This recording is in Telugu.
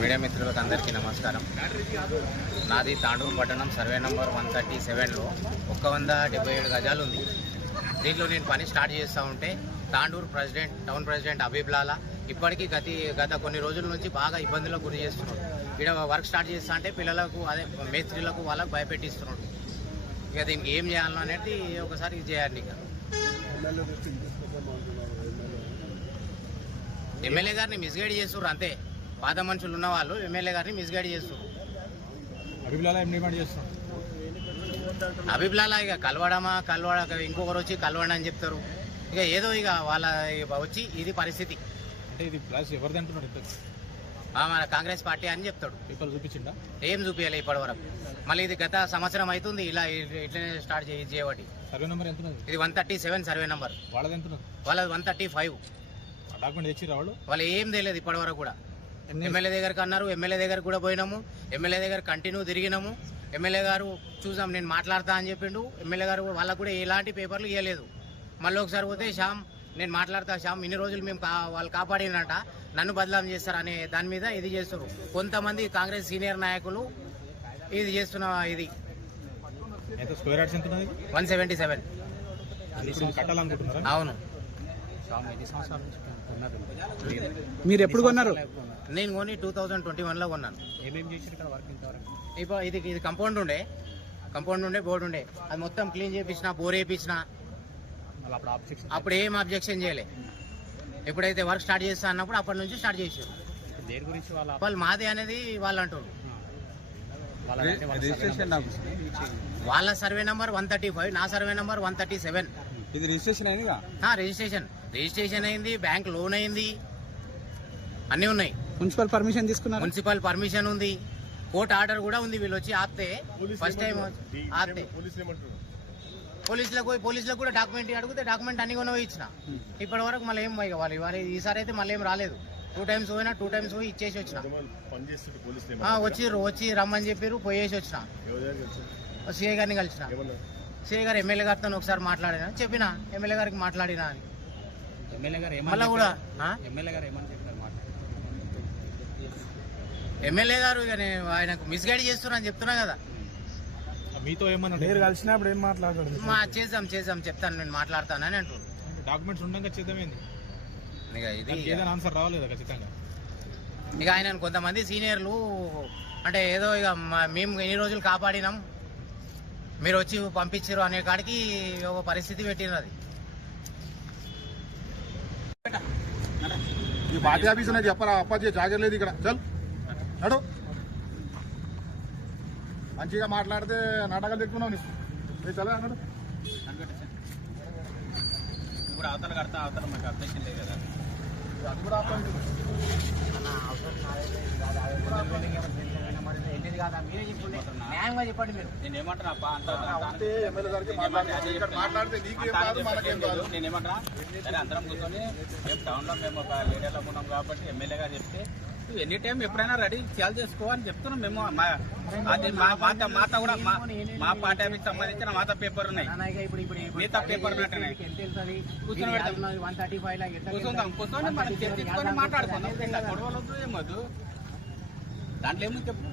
మీడియా మిత్రులకు అందరికీ నమస్కారం. నాది తాండూరు పట్టణం సర్వే నంబర్ 137లో 177 గజాలు ఉంది. దీంట్లో నేను పని స్టార్ట్ చేస్తూ ఉంటే తాండూరు టౌన్ ప్రెసిడెంట్ హబీబ్ లాలా ఇప్పటికీ గత కొన్ని రోజుల నుంచి బాగా ఇబ్బందులకు గురి చేస్తున్నాడు. ఇక్కడ వర్క్ స్టార్ట్ చేస్తా అంటే పిల్లలకు అదే మేస్త్రీలకు వాళ్ళకు భయపెట్టిస్తున్నాడు. ఇక దీనికి ఏం చేయాలో అనేది ఒకసారి చేయాలి. ఇక ఎమ్మెల్యే గారిని మిస్గైడ్ చేస్తున్నారు అంతే. పాత మనుషులు ఉన్న వాళ్ళు ఎమ్మెల్యే గారిని మిస్గైడ్ చేస్తున్నారు. హబీబ్ లాలా ఇక కలవడ ఇంకొకరు వచ్చి కలవడం అని చెప్తారు. ఇక ఏదో ఇక వాళ్ళ వచ్చి ఇది పరిస్థితి అంటే ఇది ప్లస్ ఎవరిది అంటున్నాడు? మన కాంగ్రెస్ పార్టీ అని చెప్తాడు. పేపర్ చూపించిందా? ఏం చూపించాలి ఇప్పటి వరకు. మళ్ళీ ఇది గత సంవత్సరం అవుతుంది ఇలా ఇట్లనే స్టార్ట్ చేయబట్టి. సర్వే నెంబర్ ఎంత? ఇది 137 సర్వే నెంబర్. వాళ్ళది ఎంత? వాళ్ళది 135. డాక్యుమెంట్ తెచ్చి రావాడు వాళ్ళు ఏం తెలియదు ఇప్పటి వరకు కూడా. ఎమ్మెల్యే దగ్గరకు అన్నారు, ఎమ్మెల్యే దగ్గర కూడా పోయినాము, ఎమ్మెల్యే దగ్గర కంటిన్యూ తిరిగినాము. ఎమ్మెల్యే గారు చూసాం నేను మాట్లాడతా అని చెప్పిండు. ఎమ్మెల్యే గారు వాళ్ళకు కూడా ఎలాంటి పేపర్లు ఇవ్వలేదు. మళ్ళీ ఒకసారి పోతే శ్యామ్ నేను మాట్లాడతా, శ్యామ్ ఇన్ని రోజులు మేము వాళ్ళు కాపాడినట నన్ను బదలాం చేస్తారు అనే దాని మీద ఇది చేస్తారు. కొంతమంది కాంగ్రెస్ సీనియర్ నాయకులు ఇది చేస్తున్న ఇది 177. అవును. మీరు ఎప్పుడు కొన్నారు? నేను కొని 2021లో కొన్నాను. ఏమేమి చేశారు ఇక్కడ వర్క్ ఇంతవరకు? ఇప్పుడు ఇది కంపౌండ్ ఉండే బోర్డు ఉండే, అది మొత్తం క్లీన్ చేయించిన, బోర్ వేయించిన. అప్పుడు ఏం అబ్జెక్షన్ చేయలే. ఎప్పుడైతే వర్క్ స్టార్ట్ చేస్తా అన్నప్పుడు అప్పటి నుంచి స్టార్ట్ చేశారు. దేని గురించి వాళ్ళు మాదే అనేది వాళ్ళు అంటారు. వాళ్ళ సర్వే నంబర్ 135, నా సర్వే నంబర్ 137. ఇది రిజిస్ట్రేషన్ అయింది? రిజిస్ట్రేషన్ అయింది, బ్యాంక్ లోన్ అయింది, అన్నీ ఉన్నాయి. మున్సిపల్ పర్మిషన్ తీసుకున్నారు? మున్సిపల్ పర్మిషన్ ఉంది, కోర్టు ఆర్డర్ కూడా ఉంది. వీళ్ళు వచ్చి ఆపితే ఫస్ట్ టైం ఆపితే పోలీసులకు కూడా డాక్యుమెంట్ అడిగితే డాక్యుమెంట్ అన్ని కూడా ఇచ్చిన. ఇప్పటి వరకు మళ్ళీ ఏం వాళ్ళు ఈసారి అయితే మళ్ళీ ఏం రాలేదు. 2 టైమ్స్ పోయి ఇచ్చేసి వచ్చిన. వచ్చి రమ్మని చెప్పారు, పోయేసి వచ్చిన. సిఐ గారిని కలిసిన. సిఐ గారు ఎమ్మెల్యే గారితో ఒకసారి మాట్లాడినా చెప్పిన, ఎమ్మెల్యే గారికి మాట్లాడినా అని. మళ్ళీ కూడా ఎమ్మెల్యే గారు ఇక ఆయనకు మిస్గైడ్ చేస్తున్నా అని చెప్తున్నా కదా. మీతో ఏమన్నా మీరు కలిసినప్పుడు ఏం మాట్లాడారు? చేద్దాం చెప్తాను, నేను మాట్లాడతానని అంటున్నాను. డాక్యుమెంట్స్ ఉండగా చేద్దామేంది? ఇక ఇది ఏదైనా ఆన్సర్ రావాలేదు ఖచ్చితంగా. ఇక ఆయన కొంతమంది సీనియర్లు అంటే ఏదో ఇక మేము ఎన్ని రోజులు కాపాడినాం, మీరు వచ్చి పంపించారు అనే కాడికి ఒక పరిస్థితి పెట్టినది. ఈ పార్టీ ఆఫీస్ అనేది చెప్పరా? అప్పాజీ జాగలేదు ఇక్కడ. చల్ నడు, మంచిగా మాట్లాడితే నాటకాలు తెచ్చుకున్నావు. చల్ అన్నాడు. ఇప్పుడు అవతల కడతా, అవతల మాకు అబ్జెక్షన్ లేదు కదా. అది కూడా ఏంటిది కాదా మీరే చెప్పండి, న్యాయంగా చెప్పండి. మీరు నేను ఏమంటారా నేనేమంటారా సరే అందరం కూర్చొని మేము టౌన్లో మేము ఒక లీడర్లో ఉన్నాం కాబట్టి ఎమ్మెల్యే గారు చెప్తే ఎనీ టైం ఎప్పుడైనా రెడీ చేయాలి చేసుకోవాలని చెప్తున్నాం మేము. అది మాత కూడా మా పార్టీ ఆఫీస్ సంబంధించిన మాత పేపర్ ఉన్నాయి, మిగతా పేపర్ కూర్చొని మనం చర్చించుకొని మాట్లాడుకుందాం. గొడవలు ఏమొద్దు, దాంట్లో ఏమో చెప్పు.